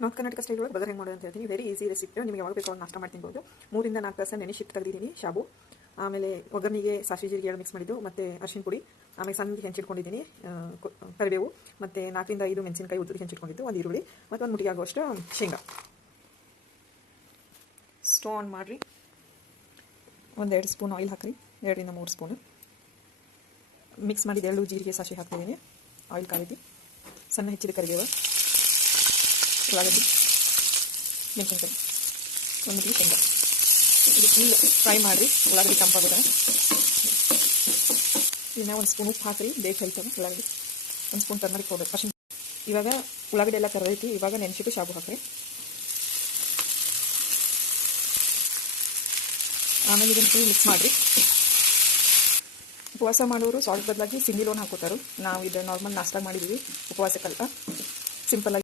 North Karnataka style ಒಳಗೆ ಬಗರ್ ಹೆಂಗೆ ಮಾಡೋದು ಅಂತ ಹೇಳ್ತೀನಿ. Very easy recipe. ನಿಮಗೆ ಯಾವಾಗ ಬೇಕು ಅವಾಗ ನಾಷ್ಟ ಮಾಡಿ ತಿನ್ಬೋದು. 3 ರಿಂದ 4 ತಾಸು ನೆನೆಸಿಟ್ಟು ತೆಗೆದಿದ್ದೀನಿ ಶಾಬು. ಆಮೇಲೆ ಒಗ್ಗರಣೆಗೆ ಸಾಸಿವೆ ಜೀರಿಗೆ ಮಿಕ್ಸ್ ಮಾಡಿದ್ದು, ಮತ್ತು ಅರಿಶಿನ ಪುಡಿ, ಆಮೇಲೆ ಸಣ್ಣಗೆ ಹೆಂಚಿಟ್ಕೊಂಡಿದ್ದೀನಿ ಕರಿಬೇವು, ಮತ್ತು 4 ರಿಂದ 5 ಮೆಣಸಿನಕಾಯಿ ಉದ್ದಿಗೆ ಹೆಂಚಿಟ್ಕೊಂಡಿದ್ದು, ಒಂದು ಈರುಳ್ಳಿ ಮತ್ತು ಒಂದು ಮುಟ್ಟಿಗೆ ಆಗುವಷ್ಟು ಶೇಂಗಾ. ಸ್ಟವ್ ಆನ್ ಮಾಡಿರಿ. 1-2 ಸ್ಪೂನ್ ಆಯಿಲ್ ಹಾಕಿರಿ. 2 ರಿಂದ 3 ಸ್ಪೂನು ಮಿಕ್ಸ್ ಮಾಡಿದ ಎಳ್ಳು ಜೀರಿಗೆ ಸಾಸಿವೆ ಹಾಕ್ತಿದ್ದೀನಿ. ಆಯಿಲ್ ಕಾಲಿದ್ದು ಸಣ್ಣ ಹೆಚ್ಚಿದ ಕರಿಬೇವು, ಉಳ್ಳಾಗಡ್ಡಿ, ಮೆಣಸಿನಕಾಯಿ, ಒಂದು ಮುಟ್ಟಿಗೆ ಶೇಂಗಾ. ಇದು ಫುಲ್ ಫ್ರೈ ಮಾಡಿರಿ. ಉಳ್ಳಾಗಡ್ಡಿ ಕೆಂಪಾಗಿದೆ. ಇನ್ನು 1 ಸ್ಪೂನ್ ಉಪ್ಪು ಹಾಕಿರಿ. ಬೇಗ ಹೇಳ್ತದೆ ಉಳ್ಳಾಗಡ್ಡಿ. 1 ಸ್ಪೂನ್ ಟರ್ಮರಿಕ್ ಪೌಡರ್. ಅರ್ಶಿನ. ಇವಾಗ ಉಳ್ಳಾಗಡ್ಡಿ ಎಲ್ಲ ಕರದೈತಿ. ಇವಾಗ ನೆನೆಸಿಟ್ಟು ಶಾಬು ಹಾಕಿರಿ. ಆಮೇಲೆ ಇದನ್ನು ಫುಲ್ ಮಿಕ್ಸ್ ಮಾಡಿರಿ. ಉಪವಾಸ ಮಾಡೋರು ಸಾಲ್ಟ್ ಬದಲಾಗಿ ಸಿಂಗಿ ಲೋನ್ ಹಾಕೋತಾರೆ. ನಾವು ಇದು ನಾರ್ಮಲ್ ನಾಷ್ಟ ಮಾಡಿದ್ದೀವಿ ಉಪವಾಸಕ್ಕಲ್ಲ, ಸಿಂಪಲ್ ಆಗಿ.